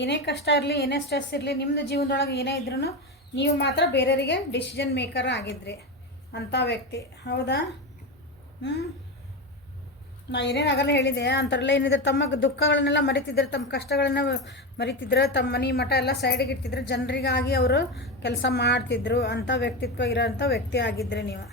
ಏನೇ ಕಷ್ಟ ಇರಲಿ, ಏನೇ ಸ್ಟ್ರೆಸ್ ಇರಲಿ, ನಿಮ್ಮದು ಜೀವನದೊಳಗೆ ಏನೇ ಇದ್ರೂ ನೀವು ಮಾತ್ರ ಬೇರೆಯವರಿಗೆ ಡಿಸಿಷನ್ ಮೇಕರ್ ಆಗಿದ್ರಿ ಅಂಥ ವ್ಯಕ್ತಿ. ಹೌದಾ? ನಾ ಏನೇನಾಗಲ್ಲ ಹೇಳಿದೆ ಅಂಥವ್ರೆಲ್ಲ ಏನಿದ್ರೆ ತಮ್ಮ ದುಃಖಗಳನ್ನೆಲ್ಲ ಮರಿತಿದ್ರೆ, ತಮ್ಮ ಕಷ್ಟಗಳನ್ನ ಮರಿತಿದ್ರೆ, ತಮ್ಮ ಮನೆ ಮಠ ಎಲ್ಲ ಸೈಡಿಗೆ ಇಡ್ತಿದ್ರೆ, ಜನರಿಗಾಗಿ ಅವರು ಕೆಲಸ ಮಾಡ್ತಿದ್ರು. ಅಂಥ ವ್ಯಕ್ತಿತ್ವ ಇರೋಂಥ ವ್ಯಕ್ತಿ ಆಗಿದ್ರಿ ನೀವು.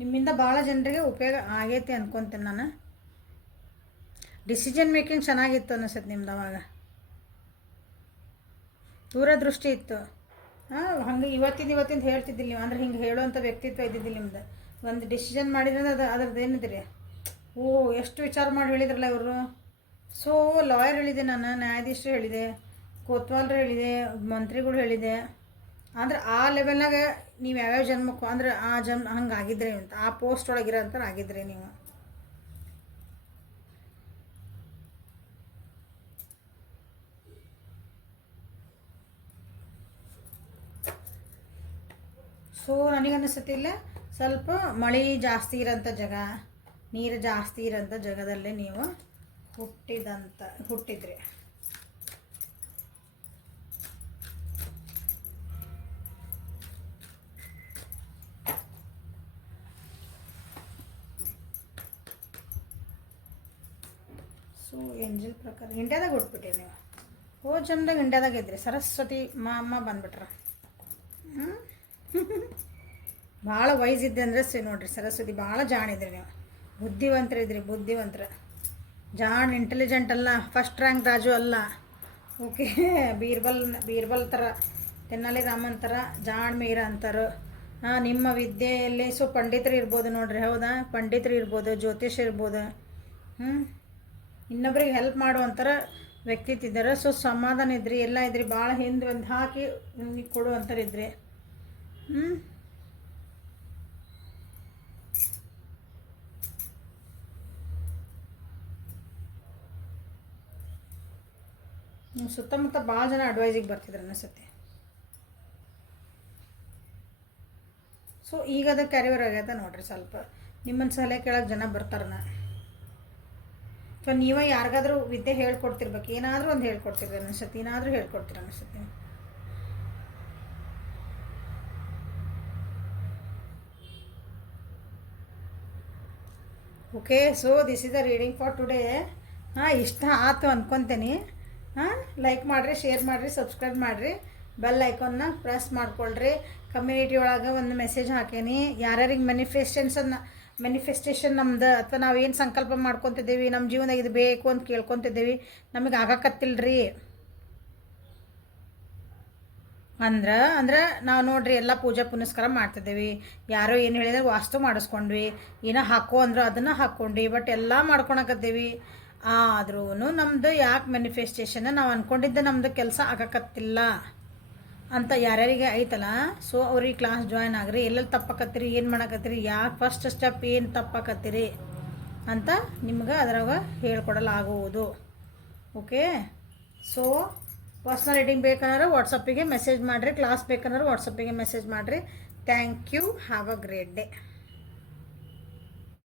ನಿಮ್ಮಿಂದ ಭಾಳ ಜನರಿಗೆ ಉಪಯೋಗ ಆಗೈತಿ ಅನ್ಕೊತೀನಿ ನಾನು. ಡಿಸಿಷನ್ ಮೇಕಿಂಗ್ ಚೆನ್ನಾಗಿತ್ತು ಅನಿಸುತ್ತೆ ನಿಮ್ದು ಅವಾಗ, ದೂರದೃಷ್ಟಿ ಇತ್ತು. ಹಂಗೆ ಇವತ್ತಿಂದ ಹೇಳ್ತಿದ್ದಿಲ್ಲ ನೀವು, ಅಂದ್ರೆ ಹಿಂಗೆ ಹೇಳುವಂಥ ವ್ಯಕ್ತಿತ್ವ ಇದ್ದಿದ್ದಿಲ್ಲ ನಿಮ್ದು. ಒಂದು ಡಿಸಿಷನ್ ಮಾಡಿದ್ರೆ ಅದ್ರದ್ದು ಏನಿದ್ರಿ, ಎಷ್ಟು ವಿಚಾರ ಮಾಡಿ ಹೇಳಿದ್ರಲ್ಲ ಇವರು. ಸೊ ಲಾಯರ್ ಹೇಳಿದೆ ನಾನು, ನ್ಯಾಯಾಧೀಶರು ಹೇಳಿದೆ, ಕೋತ್ವಾಲ್ರು ಹೇಳಿದೆ, ಮಂತ್ರಿಗಳು ಹೇಳಿದೆ. ಅಂದ್ರೆ ಆ ಲೆವೆಲ್ನಾಗ ನೀವು ಯಾವ್ಯಾವ ಜನ್ಮಕ್ಕೂ ಅಂದ್ರೆ ಆ ಹಂಗೆ ಆಗಿದ್ರಿ ಅಂತ, ಆ ಪೋಸ್ಟ್ ಒಳಗಿರೋ ಅಂತಾರೆ ಆಗಿದ್ರಿ ನೀವು. ಸೊ ನನಗನ್ನಿಸುತ್ತಿಲ್ಲ, ಸ್ವಲ್ಪ ಮಳೆ ಜಾಸ್ತಿ ಇರೋಂಥ ಜಾಗ, ನೀರು ಜಾಸ್ತಿ ಇರೋಂಥ ಜಾಗದಲ್ಲೇ ನೀವು ಹುಟ್ಟಿದ್ರಿ. ಸೊ ಏಂಜಲ್ ಪ್ರಕಾರ ಇಂಡಿಯಾದಾಗ ಹುಟ್ಬಿಟ್ರಿ ನೀವು. ಜನ್ದಾಗ ಇಂಡಿಯಾದಾಗ ಇದ್ರಿ, ಸರಸ್ವತಿ ಅಮ್ಮ ಬಂದ್ಬಿಟ್ರ. ಭಾಳ ವಯಸ್ಸಿದ್ದೆ ಅಂದರೆ ನೋಡ್ರಿ, ಸರಸ್ವತಿ ಭಾಳ ಜಾಣಿದ್ರಿ ನೀವು, ಬುದ್ಧಿವಂತರ ಜಾಣ್, ಇಂಟೆಲಿಜೆಂಟ್ ಅಲ್ಲ, ಫಸ್ಟ್ ರ್ಯಾಂಕ್ ರಾಜು ಅಲ್ಲ. ಓಕೆ, ಬೀರ್ಬಲ್ ಥರ, ತೆನ್ನಾಲಿ ರಾಮನ್ ಥರ ಜಾಣ್ಮೀರ ಅಂತಾರೆ. ನಿಮ್ಮ ವಿದ್ಯೆಯಲ್ಲಿ ಸೊ ಪಂಡಿತರು ಇರ್ಬೋದು ನೋಡ್ರಿ. ಹೌದಾ? ಪಂಡಿತರು ಇರ್ಬೋದು, ಜ್ಯೋತಿಷ್ ಇರ್ಬೋದು. ಇನ್ನೊಬ್ರಿಗೆ ಹೆಲ್ಪ್ ಮಾಡುವಂಥರ ವ್ಯಕ್ತಿತ್ವ ಇದ್ದಾರೆ. ಸೊ ಸಮಾಧಾನ ಇದ್ರಿ, ಎಲ್ಲ ಇದ್ರಿ, ಭಾಳ ಹಿಂದೆ ಒಂದು ಹಾಕಿ ಕೊಡುವಂಥರು ಇದ್ರಿ. ಸುತ್ತಮುತ್ತ ಭಾಳ ಜನ ಅಡ್ವೈಸಿಗೆ ಬರ್ತಿದ್ರು ಅನಿಸುತ್ತೆ. ಸೊ ಈಗ ಅದು ಕ್ಯಾರಿವರ್ ಆಗ್ಯದ ನೋಡ್ರಿ. ಸ್ವಲ್ಪ ನಿಮ್ಮನ್ನು ಸಲಹೆ ಕೇಳೋಕೆ ಜನ ಬರ್ತಾರನ. ಸೊ ನೀವೇ ಯಾರಿಗಾದ್ರೂ ವಿದ್ಯೆ ಹೇಳ್ಕೊಡ್ತಿರ್ಬೇಕು, ಏನಾದರೂ ಒಂದು ಹೇಳ್ಕೊಡ್ತಿರ್ರಿ ಅನಿಸುತ್ತೆ, ಏನಾದರೂ ಹೇಳ್ಕೊಡ್ತೀರ ಅನಿಸುತ್ತೆ. Okay, so this is the reading for today. ಇಷ್ಟ ಆಯ್ತು ಅಂದ್ಕೊತೀನಿ. ಲೈಕ್ ಮಾಡಿರಿ, ಶೇರ್ ಮಾಡಿರಿ, ಸಬ್ಸ್ಕ್ರೈಬ್ ಮಾಡಿರಿ, ಬೆಲ್ ಐಕಾನ್ನ ಪ್ರೆಸ್ ಮಾಡ್ಕೊಳ್ರಿ. ಕಮ್ಯುನಿಟಿ ಒಳಗೆ ಒಂದು ಮೆಸೇಜ್ ಹಾಕೀನಿ, ಯಾರ್ಯಾರಿಗೆ ಮ್ಯಾನಿಫೆಸ್ಟೇಷನ್ ನಮ್ದು ಅಥವಾ ನಾವು ಏನು ಸಂಕಲ್ಪ ಮಾಡ್ಕೊತಿದ್ದೀವಿ, ನಮ್ಮ ಜೀವನದಾಗ ಇದು ಬೇಕು ಅಂತ ಕೇಳ್ಕೊತಿದ್ದೀವಿ, ನಮಗೆ ಆಗಕತ್ತಿಲ್ರಿ ಅಂದ್ರೆ ನಾವು ನೋಡ್ರಿ ಎಲ್ಲ ಪೂಜೆ ಪುನಸ್ಕಾರ ಮಾಡ್ತಿದ್ದೀವಿ. ಯಾರೋ ಏನು ಹೇಳಿದ್ರೆ ವಾಸ್ತು ಮಾಡಿಸ್ಕೊಂಡ್ವಿ, ಏನೋ ಹಾಕೋ ಅಂದ್ರೆ ಅದನ್ನು ಹಾಕ್ಕೊಂಡ್ವಿ, ಬಟ್ ಎಲ್ಲ ಮಾಡ್ಕೊಳಕತ್ತೀವಿ. ಆದ್ರೂ ನಮ್ಮದು ಯಾಕೆ ಮ್ಯಾನಿಫೆಸ್ಟೇಷನ್, ನಾವು ಅಂದ್ಕೊಂಡಿದ್ದೆ ನಮ್ಮದು ಕೆಲಸ ಆಗಕತ್ತಿಲ್ಲ ಅಂತ ಯಾರ್ಯಾರಿಗೆ ಐತಲ್ಲ, ಸೊ ಅವ್ರಿಗೆ ಕ್ಲಾಸ್ ಜಾಯ್ನ್ ಆಗ್ರಿ. ಎಲ್ಲೆಲ್ಲಿ ತಪ್ಪಾಕತ್ತೀರಿ, ಏನು ಮಾಡಕತ್ತೀರಿ, ಯಾಕೆ ಫಸ್ಟ್ ಸ್ಟೆಪ್ ಏನು ತಪ್ಪಾಕತ್ತೀರಿ ಅಂತ ನಿಮ್ಗೆ ಅದ್ರಾಗ ಹೇಳ್ಕೊಡಲಾಗುವುದು. ಓಕೆ, ಸೊ ಪರ್ಸ್ನಲ್ ರೀಡಿಂಗ್ ಬೇಕಂದ್ರೆ ವಾಟ್ಸಪ್ಪಿಗೆ ಮೆಸೇಜ್ ಮಾಡಿರಿ, ಕ್ಲಾಸ್ ಬೇಕಂದ್ರೆ ವಾಟ್ಸಪ್ಪಿಗೆ ಮೆಸೇಜ್ ಮಾಡಿರಿ. Thank you, have a great day.